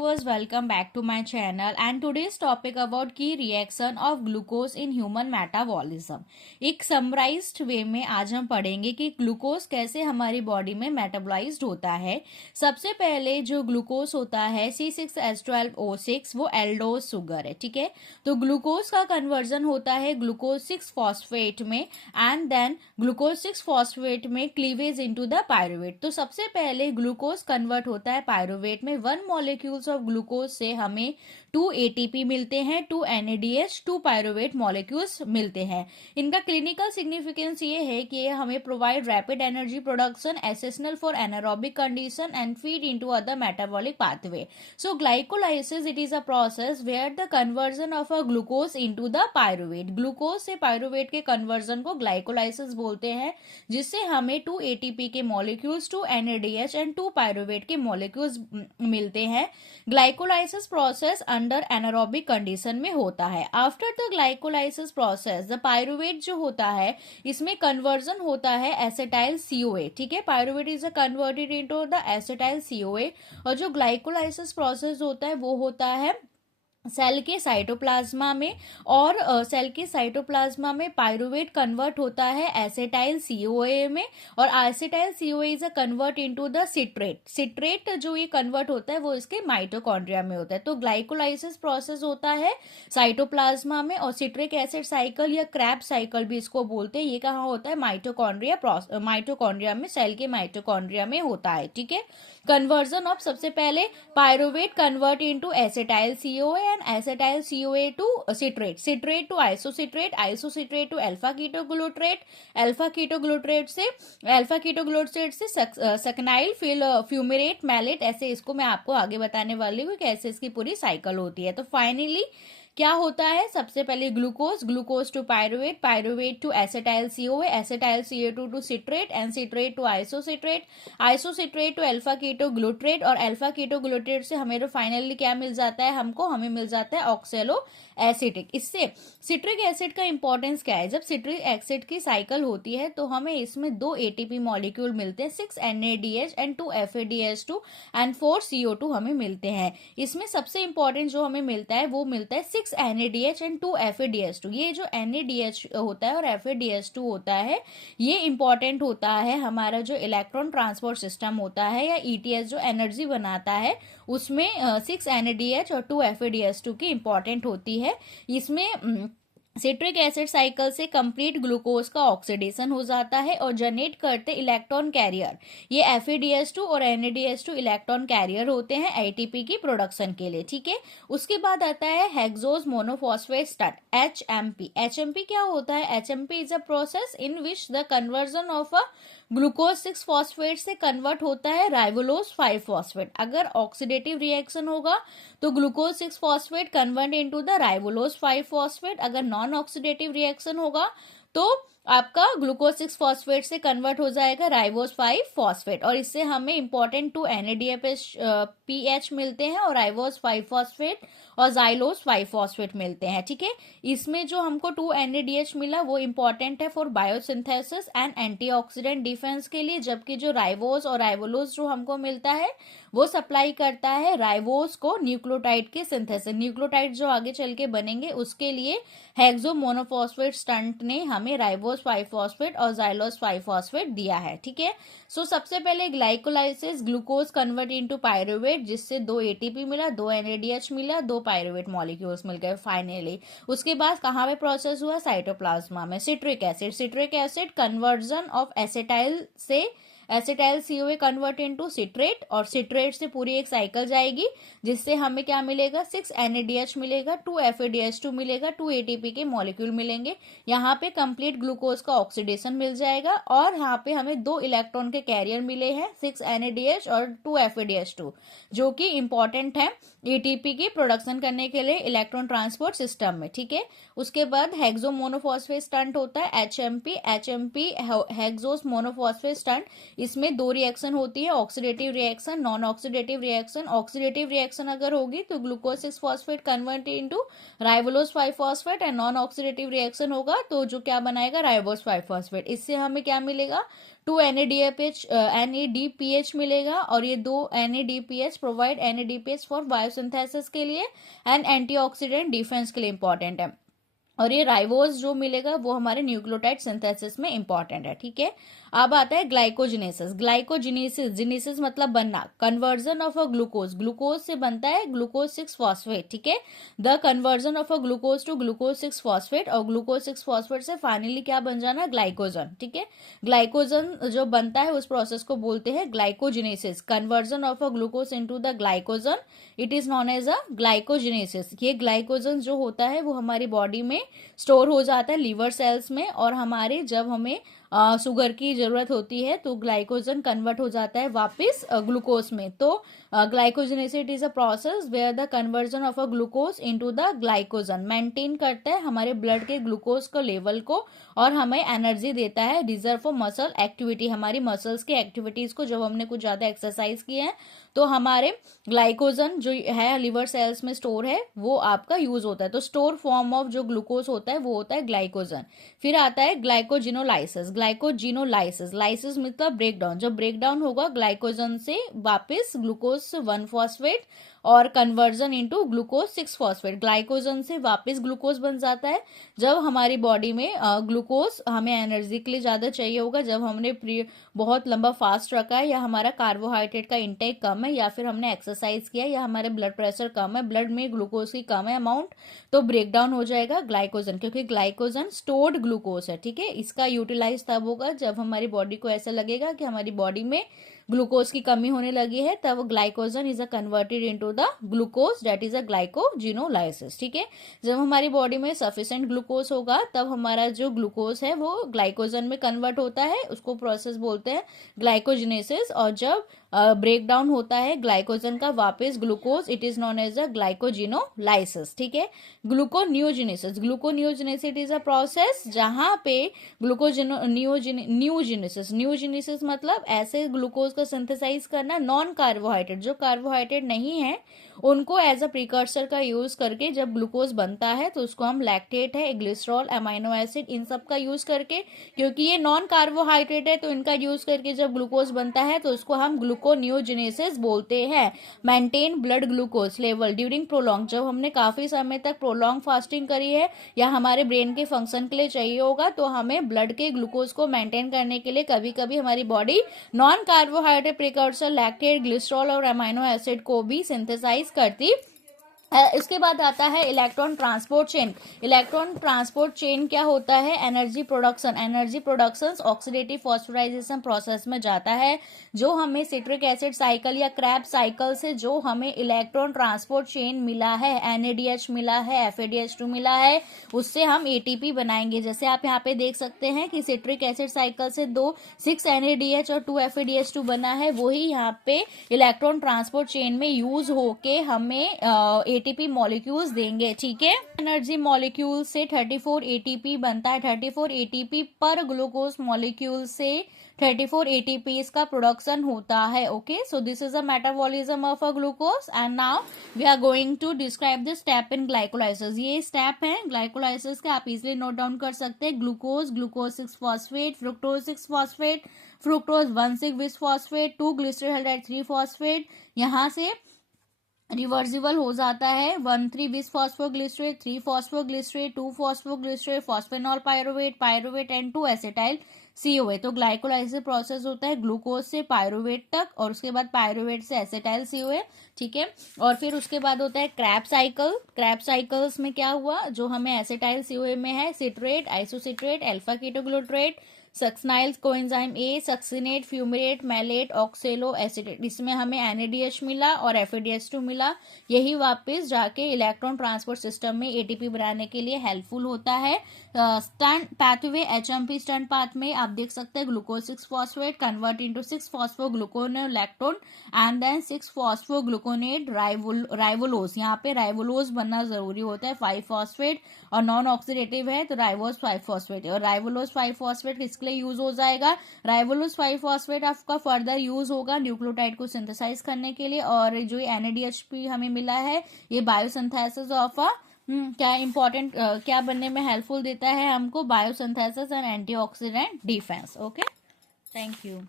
Viewers, welcome back to my channel and today's topic about key reaction of glucose in human metabolism. एक summarised वे में आज हम पढ़ेंगे कि ग्लूकोज कैसे हमारी बॉडी में मेटाबोलाइज्ड होता है। सबसे पहले जो ग्लूकोज होता है C6H12O6 वो एल्डोज शुगर है, ठीक है। तो ग्लूकोज का कन्वर्जन होता है ग्लूकोज 6 फॉस्फेट में एंड देन ग्लूकोज 6 फॉस्फेट में क्लीवेज इनटू द पायरुवेट। तो सबसे पहले ग्लूकोज कन्वर्ट होता है पायरुवेट में। 1 मॉलिक्यूल्स ऑफ ग्लूकोज से हमें 2 ATP मिलते हैं, 2 NADH, 2 पायरुवेट मॉलिक्यूल्स मिलते हैं। इनका क्लिनिकल सिग्निफिकेंस ये है कि ये हमें provide rapid energy production, essential for anaerobic condition and feed into other metabolic pathway. So glycolysis it is a process where the conversion of a glucose into the pyruvate. Glucose से pyruvate के conversion को glycolysis बोलते हैं, जिससे हमें 2 ATP के molecules, 2 NADH and 2 pyruvate के molecules मिलते हैं। Glycolysis process under anaerobic condition में होता है। After the glycolysis process the pyruvate जो होता है इसमें कन्वर्जन होता है एसिटाइल CoA, ठीक है। Pyruvate is converted into the acetyl CoA और जो ग्लाइकोलाइसिस प्रोसेस होता है वो होता है सेल के साइटोप्लाज्मा में, और सेल के साइटोप्लाज्मा में पायरुवेट कन्वर्ट होता है एसिटाइल CoA में, और acetyl CoA is a convert into the citrate. Citrate जो ये कन्वर्ट होता है वो इसके माइटोकॉन्ड्रिया में होता है। तो ग्लाइकोलाइसिस प्रोसेस होता है साइटोप्लाज्मा में, और सिट्रिक एसिड साइकिल या क्रैब साइकिल भी इसको बोलते हैं। ये कहाँ होता है? माइटोकॉन्ड्रिया में, सेल के माइटोकॉन्ड्रिया में होता है, ठीक है। कन्वर्जन ऑफ सबसे पहले pyruvate convert into acetyl CoA and acetyl CoA to citrate, citrate to isocitrate, isocitrate to alpha ketoglutarate, alpha ketoglutarate से सक्नाइल फ्यूमेरेट मैलेट, ऐसे इसको मैं आपको आगे बताने वाली हूँ कि कैसे इसकी पूरी साइकिल होती है। तो फाइनली क्या होता है? सबसे पहले glucose to pyruvate, pyruvate to acetyl CoA, acetyl CoA to citrate and citrate to isocitrate, isocitrate to alpha ketoglutarate, और अल्फा कीटोग्लूट्रेट से हमें फाइनली क्या मिल जाता है? हमें मिल जाता है ऑक्सेलो एसिटिक। इससे सिट्रिक एसिड का इंपॉर्टेंस क्या है? जब सिट्रिक एसिड की साइकिल होती है तो हमें इसमें 2 ATP मॉलिक्यूल मिलते हैं, 6 NADH and 2 FADH2 and 4 CO2 हमें मिलते हैं। इसमें सबसे इंपॉर्टेंट जो हमें मिलता है वो मिलता है 6 NADH एंड 2 FADH2। ये जो NADH होता है और FADH2 होता है ये इंपॉर्टेंट होता है हमारा जो इलेक्ट्रॉन ट्रांसपोर्ट सिस्टम होता है या ETS जो एनर्जी बनाता है उसमें 6 NADH और 2 FADH2 की इंपॉर्टेंट होती है। इसमें सिट्रिक एसिड साइकिल से कंप्लीट ग्लूकोज का ऑक्सीडेशन हो जाता है और जनरेट करते इलेक्ट्रॉन कैरियर। ये FADH2 और NADH2 इलेक्ट्रॉन कैरियर होते हैं ATP की प्रोडक्शन के लिए, ठीक है। उसके बाद आता है hexose monophosphate start, HMP। HMP क्या होता है? HMP is a process in which the conversion of a glucose 6 phosphate से कन्वर्ट होता है राइबोलोज 5 फॉस्फेट। अगर ऑक्सीडेटिव रिएक्शन होगा तो glucose 6 phosphate convert into the राइबोलोज 5 phosphate. अगर नॉन ऑक्सीडेटिव रिएक्शन होगा तो आपका ग्लूकोज 6 फॉस्फेट से कन्वर्ट हो जाएगा राइबोज 5 फॉस्फेट, और इससे हमें इंपॉर्टेंट 2 NADPH मिलते हैं और राइबोज 5 फॉस्फेट और जाइलोज 5 फॉस्फेट मिलते हैं, ठीक है। इसमें जो हमको 2 NADH मिला वो इंपॉर्टेंट है for biosynthesis and antioxidant defence के लिए, जबकि जो राइबोज और राइबोलोज जो हमको मिलता है वो सप्लाई करता है राइबोज को न्यूक्लियोटाइड के सिंथेसिस। न्यूक्लियोटाइड जो आगे चल के बनेंगे उसके लिए हेक्सो मोनोफॉस्फेट स्टंट ने हमें राइबोज 5 फॉस्फेट और जाइलोज 5 फॉस्फेट दिया है, ठीक है। सो सबसे पहले glycolysis, glucose convert into pyruvate जिससे 2 ATP मिला, 2 NADH मिला, 2 पायरुवेट मॉलिक्यूल्स मिल गए फाइनली। उसके बाद कहाँ पे प्रोसेस हुआ? साइटोप्लाज्मा में। Citric acid conversion of acetyl से acetyl CoA convert into citrate, और सिट्रेट से पूरी एक साइकिल जाएगी जिससे हमें क्या मिलेगा? 6 NADH मिलेगा, 2 FADH2 मिलेगा, 2 ATP के मॉलिक्यूल मिलेंगे। यहाँ पे कंप्लीट ग्लूकोज का ऑक्सीडेशन मिल जाएगा और यहाँ पे हमें 2 इलेक्ट्रॉन के कैरियर मिले हैं, 6 NADH और 2 FADH2, जो कि इंपॉर्टेंट है ATP की प्रोडक्शन करने के लिए इलेक्ट्रॉन ट्रांसपोर्ट सिस्टम में, ठीक है। उसके बाद हेक्सो मोनोफॉस्फेट स्टंट होता है HMP हेक्सोस मोनोफॉस्फेट स्टंट। इसमें दो रिएक्शन होती है, oxidative reaction, non oxidative reaction. Oxidative reaction अगर होगी तो glucose 6 phosphate convert into राइबोलोज 5 phosphate, and non oxidative reaction होगा तो जो क्या बनाएगा, राइबोज 5 फॉस्फेट। इससे हमें क्या मिलेगा, 2 NADPH मिलेगा, और ये दो NADPH provide NADPH for biosynthesis के लिए एंड एंटीऑक्सीडेंट डिफेंस के लिए इंपॉर्टेंट है। और ये राइबोज जो मिलेगा वो हमारे न्यूक्लियोटाइड सिंथेसिस में इंपॉर्टेंट है, ठीक है। अब आता है ग्लाइकोजिनेसिस। ग्लाइकोजिनेसिस, जिनेसिस मतलब बनना, conversion of a glucose, glucose से बनता है ग्लूकोज 6 फॉस्फेट, ठीक है। The conversion of a glucose to glucose 6 phosphate, और ग्लूकोज 6 फॉस्फेट से फाइनली क्या बन जाना, ग्लाइकोजन, ठीक है। ग्लाइकोजन जो बनता है उस प्रोसेस को बोलते हैं glycogenesis, conversion of a glucose into the glycogen, it is known as a glycogenesis. ये ग्लाइकोजन जो होता है वो हमारी बॉडी में स्टोर हो जाता है लिवर सेल्स में, और हमारे जब हमें शुगर की जरूरत होती है तो ग्लाइकोजन कन्वर्ट हो जाता है वापस ग्लूकोज में। तो glycogenesis is a process where the conversion of a glucose into the glycogen maintain करता है हमारे ब्लड के ग्लूकोज को लेवल को, और हमें एनर्जी देता है, रिजर्व फॉर मसल एक्टिविटी, हमारी मसल्स की एक्टिविटीज को, जब हमने कुछ ज्यादा एक्सरसाइज की है तो हमारे ग्लाइकोजन जो है लिवर सेल्स में स्टोर है वो आपका यूज होता है। तो स्टोर फॉर्म ऑफ जो ग्लूकोज होता है वो होता है ग्लाइकोजन। फिर आता है ग्लाइकोजिनोलाइसिस। ग्लाइकोजिनोलाइसिस, लाइसिस मतलब ब्रेकडाउन, जब ब्रेकडाउन होगा ग्लाइकोजन से वापस ग्लूकोज 1 फॉस्फेट और conversion into glucose 6 phosphate, glycogen से वापस ग्लूकोज बन जाता है। जब हमारी बॉडी में ग्लूकोज हमें एनर्जी के लिए ज्यादा चाहिए होगा, जब हमने बहुत लंबा फास्ट रखा है, या हमारा कार्बोहाइड्रेट का इंटेक कम है, या फिर हमने एक्सरसाइज किया, या हमारे ब्लड प्रेशर कम है, ब्लड में ग्लूकोज की कम है अमाउंट, तो ब्रेकडाउन हो जाएगा ग्लाइकोजन, क्योंकि ग्लाइकोजन स्टोर्ड ग्लूकोज है, ठीक है। इसका यूटिलाइज तब होगा जब हमारी बॉडी को ऐसा लगेगा कि हमारी बॉडी में ग्लूकोज की कमी होने लगी है, तब glycogen is a converted into the glucose, that is a glycogenolysis, ठीक है। जब हमारी बॉडी में सफिशिएंट ग्लूकोज होगा तब हमारा जो ग्लूकोज है वो ग्लाइकोजन में कन्वर्ट होता है, उसको प्रोसेस बोलते हैं ग्लाइकोजिनेसिस। और जब ब्रेकडाउन होता है ग्लाइकोजन का वापस glucose, it is known as a glycogenolysis, ठीक है। Gluconeogenesis, gluconeogenesis is a process जहां पे न्यूजेनेसिस मतलब ऐसे ग्लूकोज को सिंथेसाइज करना, नॉन कार्बोहाइड्रेट, जो कार्बोहाइड्रेट नहीं है उनको एज अ प्रिकर्सर का यूज करके जब ग्लूकोज बनता है तो उसको हम लैक्टेट है, ग्लिसरॉल, अमाइनो एसिड, इन सब का यूज करके, क्योंकि ये नॉन कार्बोहाइड्रेट है तो इनका यूज करके जब ग्लूकोज बनता है तो उसको हम ग्लूकोनियोजेनेसिस बोलते हैं। Maintain blood glucose level during prolong, जब हमने काफी समय तक प्रोलॉन्ग फास्टिंग करी है या हमारे ब्रेन के फंक्शन के लिए चाहिए होगा, तो हमें ब्लड के ग्लूकोज को मेंटेन करने के लिए कभी कभी हमारी body non carbohydrate precursor lactate, glycerol और अमाइनो एसिड को भी सिंथेसाइज करती। इसके बाद आता है electron transport chain. Electron transport chain क्या होता है, energy production. Energy production oxidative phosphorylation process में जाता है, जो हमें सिट्रिक एसिड साइकिल या क्रैब साइकिल से जो हमें इलेक्ट्रॉन ट्रांसपोर्ट चेन मिला है, NADH मिला है, FADH2 मिला है, उससे हम ATP बनाएंगे। जैसे आप यहाँ पे देख सकते हैं कि सिट्रिक एसिड साइकिल से 6 NADH और 2 FADH2 बना है, वही यहाँ पे इलेक्ट्रॉन ट्रांसपोर्ट चेन में यूज होके हमें ATP मॉलिक्यूल्स देंगे, ठीक है। एनर्जी मॉलिक्यूल से 34 ATP बनता है। 34 ATP पर ग्लूकोज मॉलिक्यूल से 34 ATP इसका प्रोडक्शन होता है, okay. So this is a metabolism of a glucose, and now we are going to describe the step in glycolysis. ये स्टेप है ग्लाइकोलाइसिस के, आप इजिली नोट डाउन कर सकते हैं। Glucose, glucose 6 phosphate, fructose 6 phosphate, fructose 1,6 phosphate, 2 glycerol 3 phosphate, यहाँ से reversible हो जाता है 1,3 phosphoglycerate, 3 phosphoglycerate, 2 phosphoglycerate, phosphoenol pyruvate and 2 acetyl CoA। तो ग्लाइकोलाइसिस प्रोसेस होता है ग्लूकोज से पायरुवेट तक, और उसके बाद पायरुवेट से एसिटाइल CoA, ठीक है। और फिर उसके बाद होता है क्रैब साइकिल। क्रैब साइकिल्स में क्या हुआ, जो हमें एसिटाइल CoA में है citrate, isocitrate, alpha ketoglutarate, succinyl coenzyme A, succinate, fumarate, malate, oxaloacetate, इसमें हमें NADH मिला और FADH2 मिला। यही वापस जाके इलेक्ट्रॉन ट्रांसपोर्ट सिस्टम में ATP बनाने के लिए हेल्पफुल होता है। Shunt pathway, HMP shunt path में आप देख सकते हैं glucose 6 phosphate convert into 6 phosphogluconolactone and then 6 phosphogluconate ribulose. यहाँ पे राइबोलोज बनना जरूरी होता है 5 फॉस्फेट, और नॉन ऑक्सीडेटिव है तो राइबोज 5 फॉस्फेट है, और राइबोलोज 5 फॉस्फेट के लिए यूज हो जाएगा। राइबोलोज 5 फॉस्फेट आपका फर्दर यूज होगा न्यूक्लियोटाइड को सिंथेसाइज करने के लिए। और जो NADH हमें मिला है ये बायोसिंथेसिस ऑफ क्या इंपॉर्टेंट क्या बनने में हेल्पफुल देता है हमको, biosynthesis and antioxidant defence. Okay, thank you.